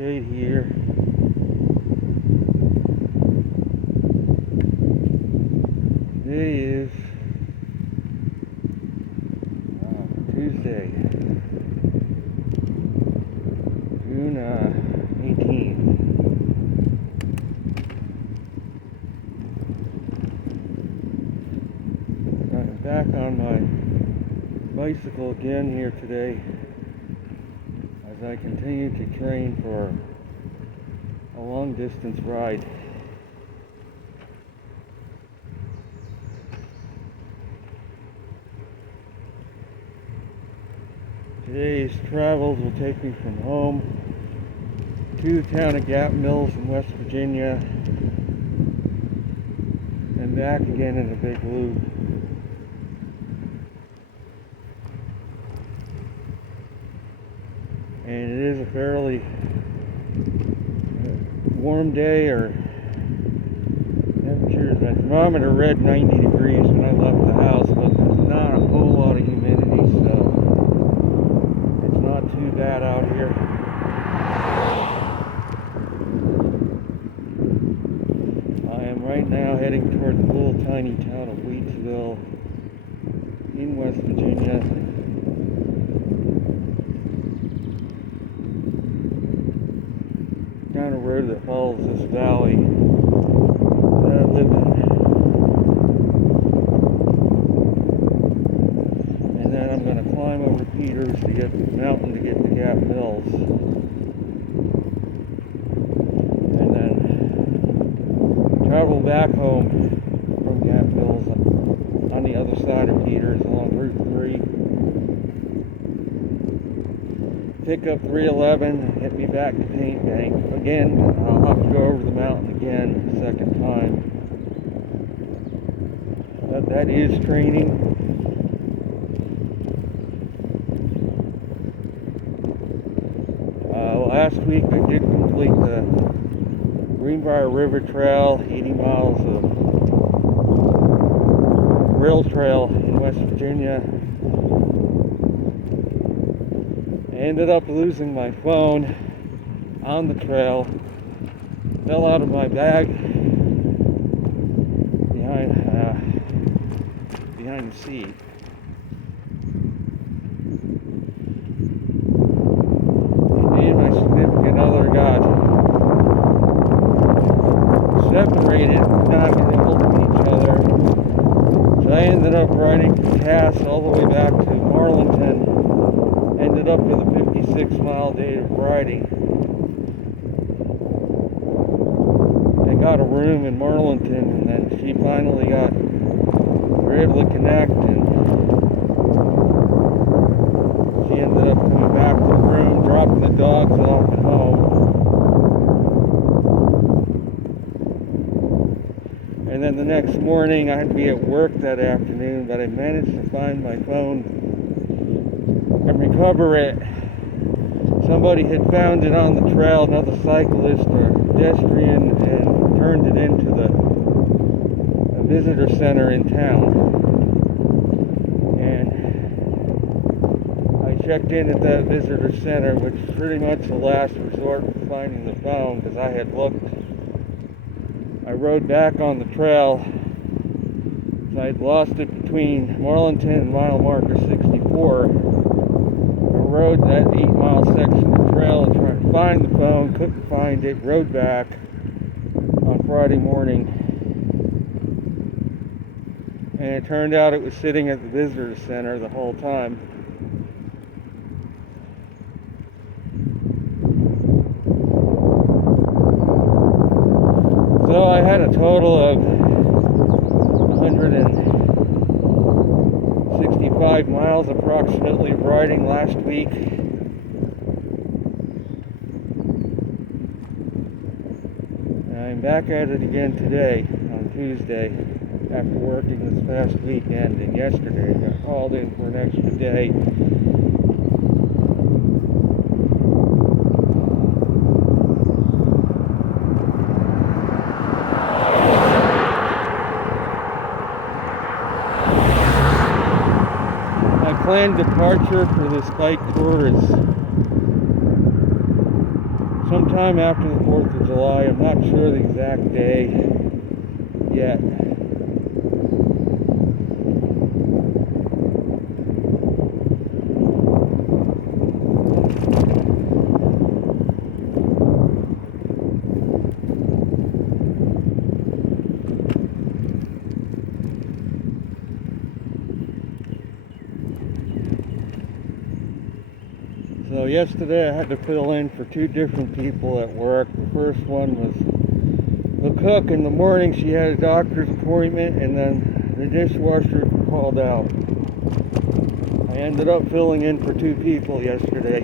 State here. Today is Tuesday, June 18th. I'm back on my bicycle again here today as I continue to train for a long distance ride. Today's travels will take me from home to the town of Gap Mills in West Virginia and back again in a big loop. And it is a fairly warm day, or temperatures. The thermometer read 90 degrees when I left the house, but there's not a whole lot of humidity, so it's not too bad out here. I am right now heading toward the little tiny town of Wheatsville in West Virginia. Down a road that follows this valley that I live in. And then I'm going to climb over Peters to get the mountain to get to Gap Mills. And then travel back home from Gap Mills on the other side of Peters along Route 3. Pick up 311, hit me back to Paint Bank. Again, I'll have to go over the mountain again a second time. But that is training. Last week I did complete the Greenbrier River Trail, 80 miles of rail trail in West Virginia. I ended up losing my phone on the trail. Fell out of my bag behind the seat. Me and my significant other got separated, not getting hold of each other. So I ended up riding from Cass all the way back to Marlinton. Ended up with a 56-mile day of riding. I got a room in Marlinton, and then we were able to connect, and she ended up coming back to the room, dropping the dogs off at home. And then the next morning I had to be at work that afternoon, but I managed to find my phone and recover it. Somebody had found it on the trail, another cyclist or pedestrian, and turned it into the visitor center in town. And I checked in at that visitor center, which is pretty much the last resort for finding the phone, because I had looked. I rode back on the trail. So I'd lost it between Marlinton and mile marker 64. Rode that 8-mile section of trail and tried to find the phone, couldn't find it, rode back on Friday morning, and it turned out it was sitting at the visitor center the whole time. So I had a total of 165 miles approximately of riding last week. I'm back at it again today on Tuesday after working this past weekend, and yesterday I got called in for an extra day. planned departure for this bike tour is sometime after the 4th of July. I'm not sure the exact day yet. So yesterday I had to fill in for two different people at work. The first one was the cook. In the morning she had a doctor's appointment, and then the dishwasher called out. I ended up filling in for two people yesterday.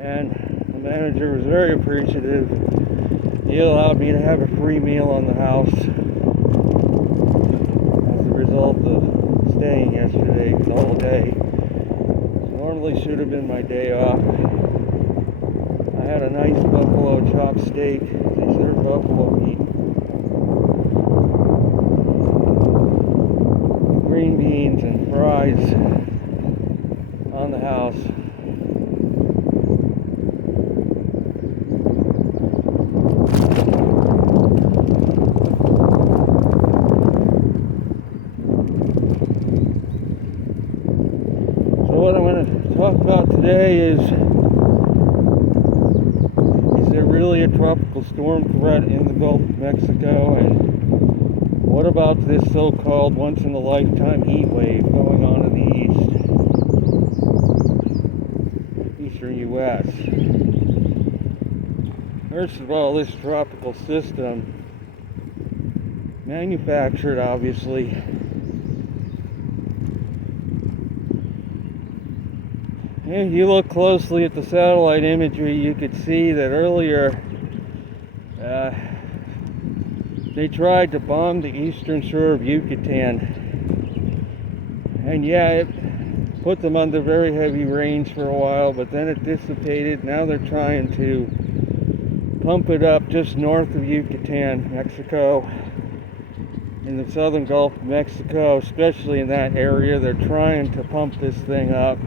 And the manager was very appreciative. He allowed me to have a free meal on the house as a result of staying yesterday the whole day. Normally should have been my day off. I had a nice buffalo chop steak. They serve buffalo meat, green beans and fries on the house. What I'm going to talk about today is there really a tropical storm threat in the Gulf of Mexico, and what about this so-called once-in-a-lifetime heat wave going on in the eastern U.S. First of all, this tropical system, manufactured obviously, if you look closely at the satellite imagery, you could see that earlier they tried to bomb the eastern shore of Yucatan. And yeah, it put them under very heavy rains for a while, but then it dissipated. Now they're trying to pump it up just north of Yucatan, Mexico, in the southern Gulf of Mexico, especially in that area. They're trying to pump this thing up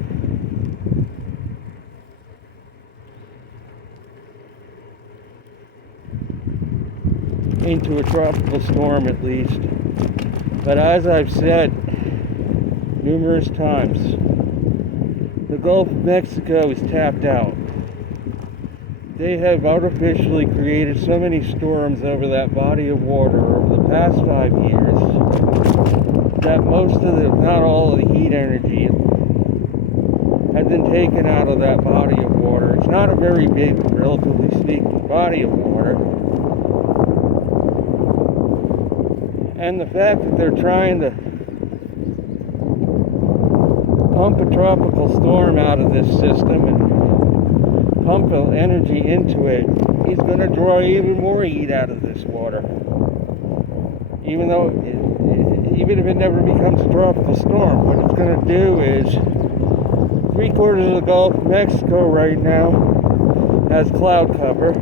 into a tropical storm at least. But as I've said numerous times, the Gulf of Mexico is tapped out. They have artificially created so many storms over that body of water over the past 5 years that most of the, if not all of the heat energy has been taken out of that body of water. It's not a very big, relatively speaking, body of water. And the fact that they're trying to pump a tropical storm out of this system and pump energy into it is going to draw even more heat out of this water. Even if it never becomes a tropical storm, what it's going to do is 3/4 of the Gulf of Mexico right now has cloud cover.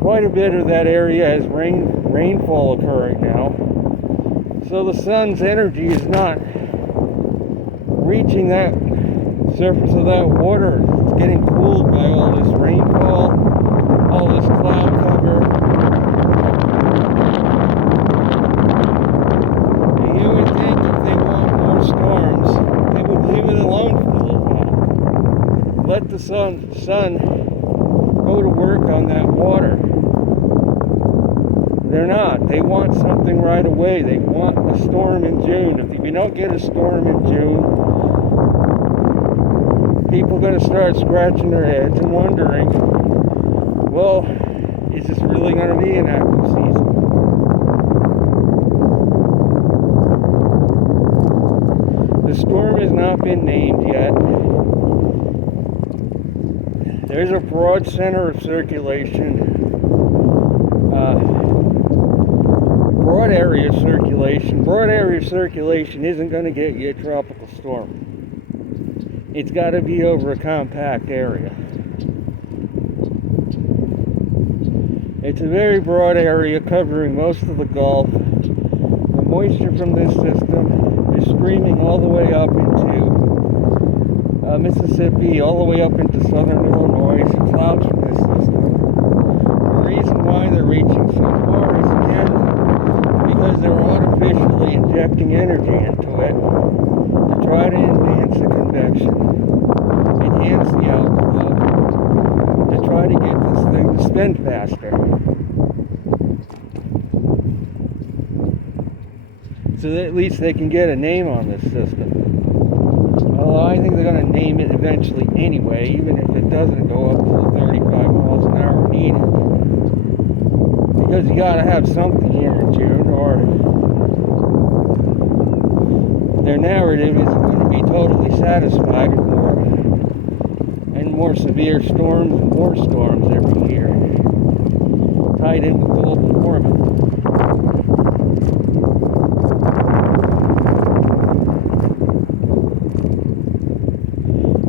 Quite a bit of that area has rainfall occurring now. So the sun's energy is not reaching that surface of that water. It's getting cooled by all this rainfall, all this cloud cover. And you would think if they want more storms, they would leave it alone for a little while. Let the sun go to work on that water. They're not. They want something right away. They want a storm in June. If we don't get a storm in June, people are going to start scratching their heads and wondering, well, is this really going to be an active season? The storm has not been named yet. There's a broad center of circulation. Broad area circulation isn't going to get you a tropical storm. It's got to be over a compact area. It's a very broad area covering most of the Gulf. The moisture from this system is streaming all the way up into Mississippi, all the way up into southern Illinois, see clouds from this system. The reason why they're reaching so far is, again, because they're artificially injecting energy into it to try to enhance the convection, enhance the outflow, to try to get this thing to spin faster. So that at least they can get a name on this system. Although I think they're going to name it eventually anyway, even if it doesn't go up to the 35 miles an hour needed. Because you got to have something here in June, or their narrative isn't going to be totally satisfied with more severe storms and more storms every year, tied in with global warming.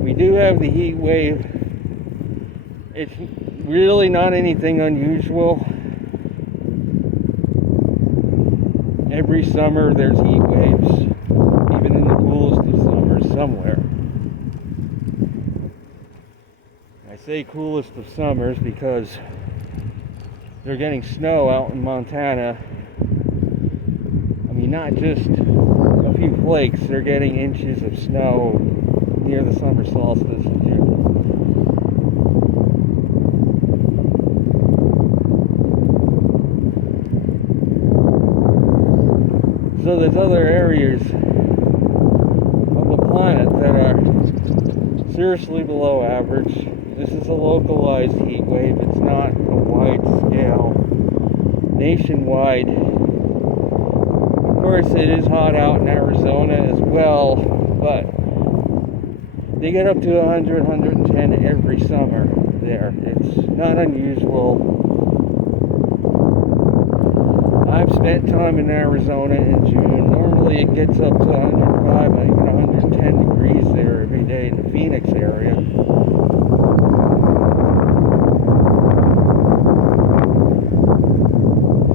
We do have the heat wave. It's really not anything unusual. Every summer there's heat waves, even in the coolest of summers somewhere. I say coolest of summers because they're getting snow out in Montana. I mean, not just a few flakes, they're getting inches of snow near the summer solstice in June. So there's other areas of the planet that are seriously below average. This is a localized heat wave. It's not a wide scale, nationwide. Of course, it is hot out in Arizona as well, but they get up to 100, 110 every summer there. It's not unusual. I've spent time in Arizona in June. Normally it gets up to 105, even 110 degrees there every day in the Phoenix area.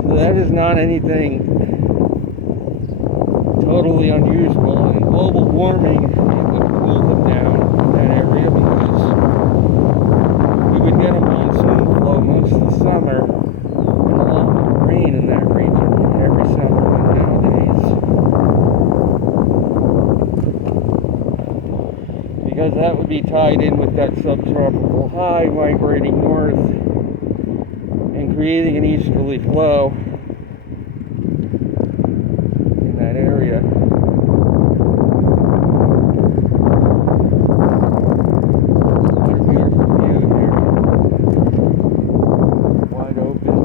So that is not anything totally unusual. And global warming, it would cool them down in that area because we would get a monsoon flow most of the summer and a lot more rain in that region every summer than nowadays. Because that would be tied in with that subtropical high migrating north and creating an easterly flow in that area. What a beautiful view here. Wide open.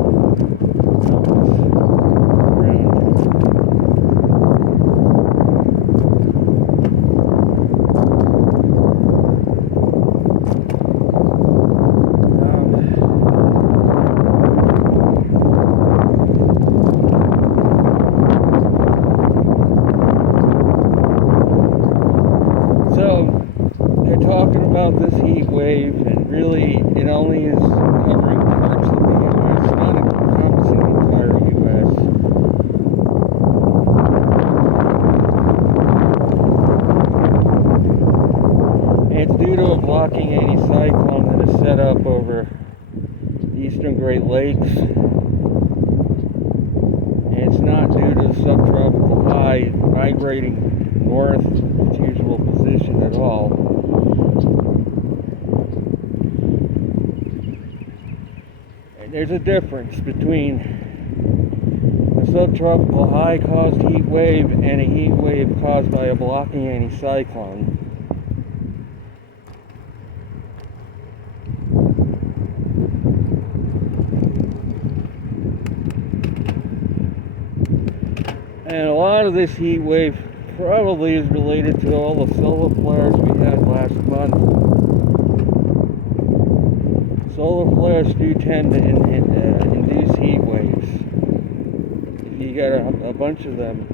This heat wave, and really it only is covering parts of the U.S., not encompassing the entire U.S. And it's due to a blocking anticyclone that is set up over the eastern Great Lakes. And it's not due to the subtropical high migrating north its usual position at all. There's a difference between a subtropical high caused heat wave and a heat wave caused by a blocking anticyclone. And a lot of this heat wave probably is related to all the solar flares we had last month. Solar flares do tend to induce heat waves if you get a bunch of them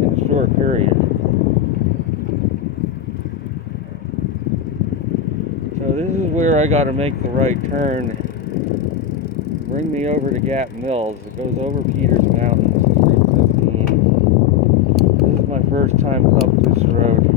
in a short period. So this is where I got to make the right turn. Bring me over to Gap Mills. It goes over Peters Mountains, Route 15. This is my first time up this road.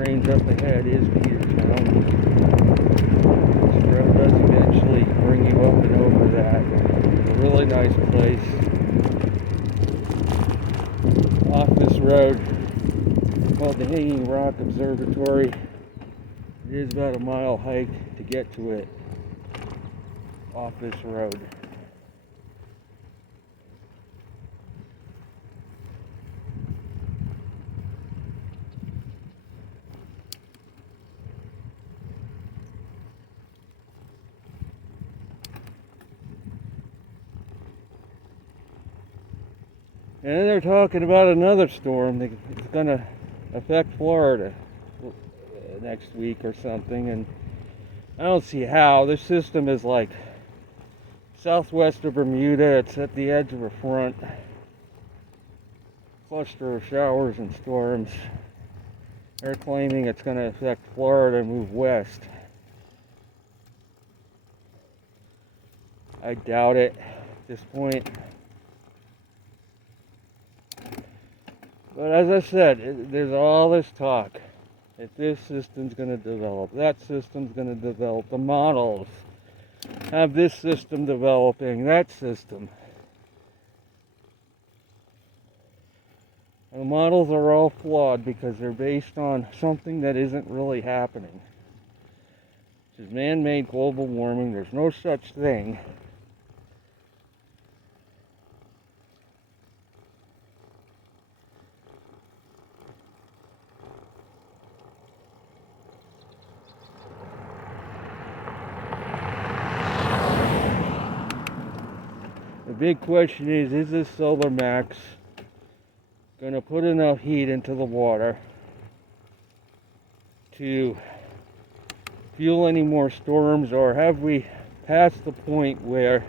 range up ahead is Peterstown. This road does eventually bring you up and over that. It's a really nice place. Off this road, called the Hanging Rock Observatory. It is about a mile hike to get to it off this road. And then they're talking about another storm that's going to affect Florida next week or something, and I don't see how. This system is like southwest of Bermuda. It's at the edge of a front. Cluster of showers and storms. They're claiming it's going to affect Florida and move west. I doubt it at this point. But as I said, there's all this talk that this system's going to develop, that system's going to develop, the models have this system developing, that system. And the models are all flawed because they're based on something that isn't really happening. This is man-made global warming. There's no such thing. The big question is this Solar Max going to put enough heat into the water to fuel any more storms, or have we passed the point where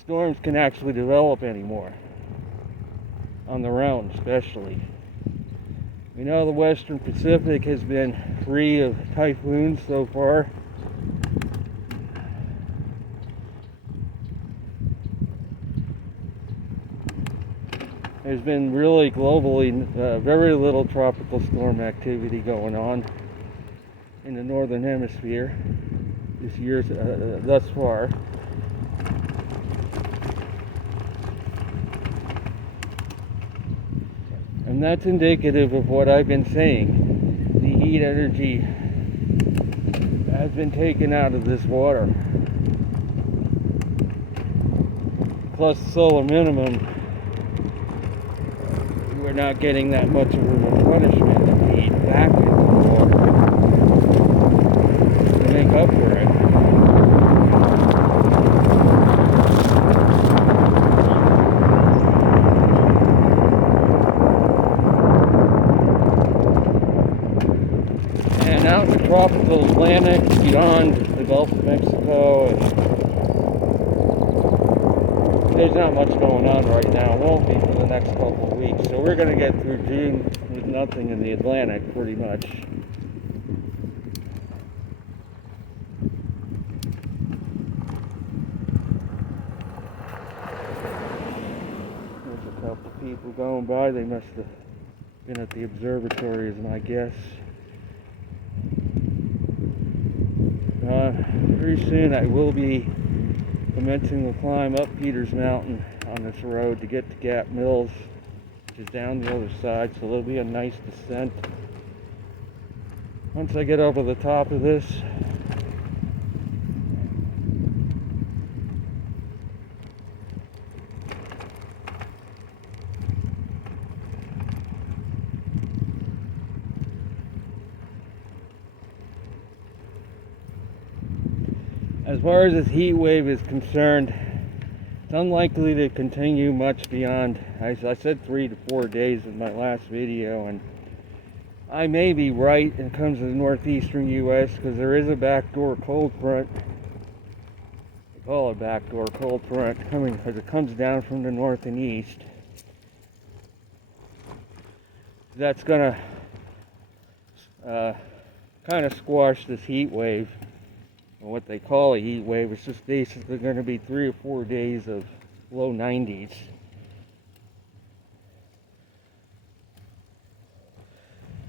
storms can actually develop anymore, on their own especially? We know the Western Pacific has been free of typhoons so far. There's been really globally very little tropical storm activity going on in the northern hemisphere this year thus far. And that's indicative of what I've been saying. The heat energy has been taken out of this water. Plus the solar minimum, we're not getting that much of a replenishment of heat back into the water to make up for it. And out in the tropical Atlantic, beyond the Gulf of Mexico, there's not much going on right now. It won't be for the next couple of weeks. So we're going to get through June with nothing in the Atlantic, pretty much. There's a couple of people going by. They must have been at the observatory, is my guess. Pretty soon I will be commencing the climb up Peters Mountain on this road to get to Gap Mills, which is down the other side, so there'll be a nice descent. Once I get over the top of this, as far as this heat wave is concerned, it's unlikely to continue much beyond, as I said, 3 to 4 days in my last video, and I may be right when it comes to the northeastern U.S. because there is a backdoor cold front. They call it backdoor cold front coming because it comes down from the north and east. That's gonna kind of squash this heat wave. What they call a heat wave. It's just basically going to be 3 or 4 days of low 90s.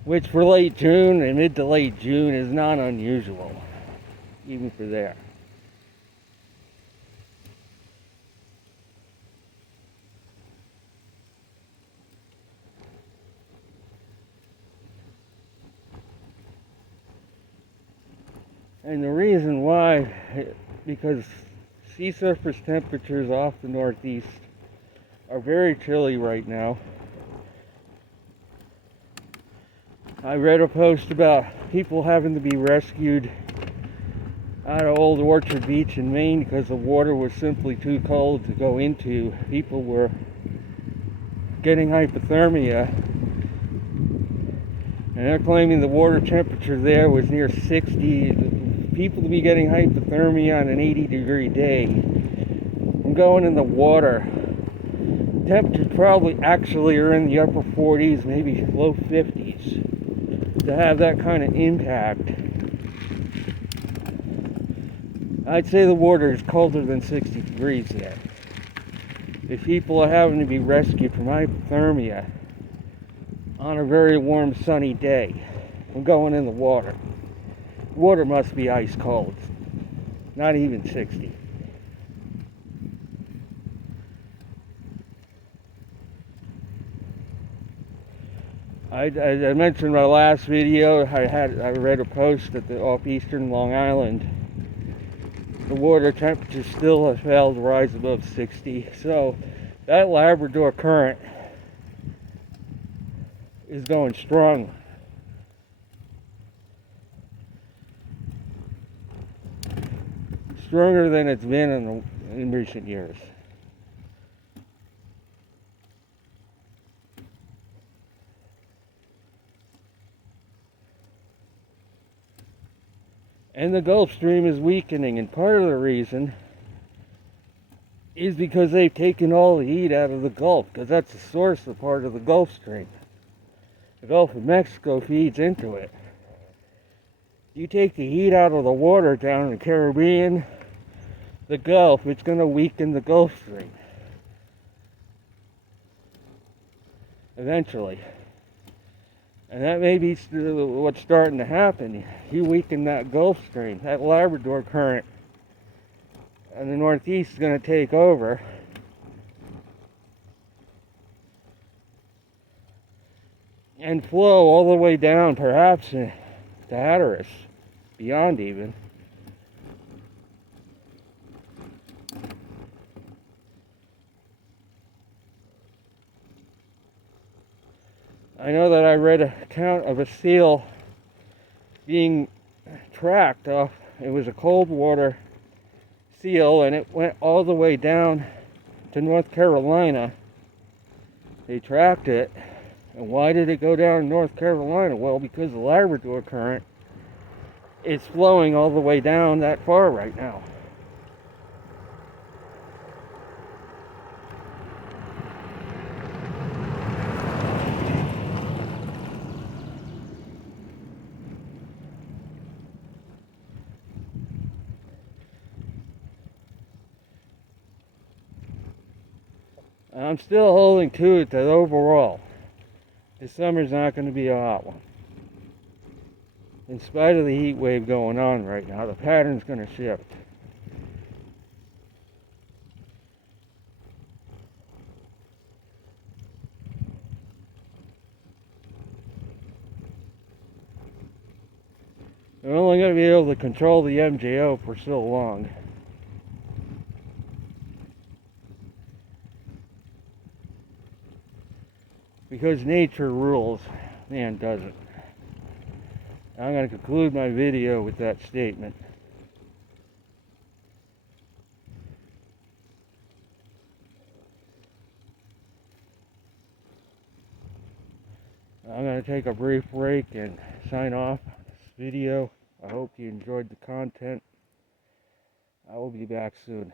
which for late June and mid to late June is not unusual, even for there. And the reason why, because sea surface temperatures off the Northeast are very chilly right now. I read a post about people having to be rescued out of Old Orchard Beach in Maine because the water was simply too cold to go into. People were getting hypothermia, and they're claiming the water temperature there was near 60. People to be getting hypothermia on an 80-degree day from going in the water. Temperatures probably actually are in the upper 40s, maybe low 50s. To have that kind of impact, I'd say the water is colder than 60 degrees there. If people are having to be rescued from hypothermia on a very warm sunny day from going in the water, water must be ice cold, not even 60. I mentioned in my last video, I read a post that off eastern Long Island, the water temperature still has failed to rise above 60. So that Labrador current is going strong. Stronger than it's been in recent years. And the Gulf Stream is weakening, and part of the reason is because they've taken all the heat out of the Gulf, because that's the source of part of the Gulf Stream. The Gulf of Mexico feeds into it. You take the heat out of the water down in the Caribbean, the Gulf, it's going to weaken the Gulf Stream eventually. And that may be what's starting to happen. You weaken that Gulf Stream, that Labrador current, and the Northeast is going to take over. And flow all the way down, perhaps, to Hatteras, beyond even. I know that I read an account of a seal being tracked off. It was a cold water seal, and it went all the way down to North Carolina. They tracked it. And why did it go down to North Carolina? Well, because the Labrador current is flowing all the way down that far right now. I'm still holding to it that overall, this summer's not going to be a hot one. In spite of the heat wave going on right now, the pattern's going to shift. They're only going to be able to control the MJO for so long. Because nature rules, man doesn't. I'm going to conclude my video with that statement. I'm going to take a brief break and sign off this video. I hope you enjoyed the content. I will be back soon.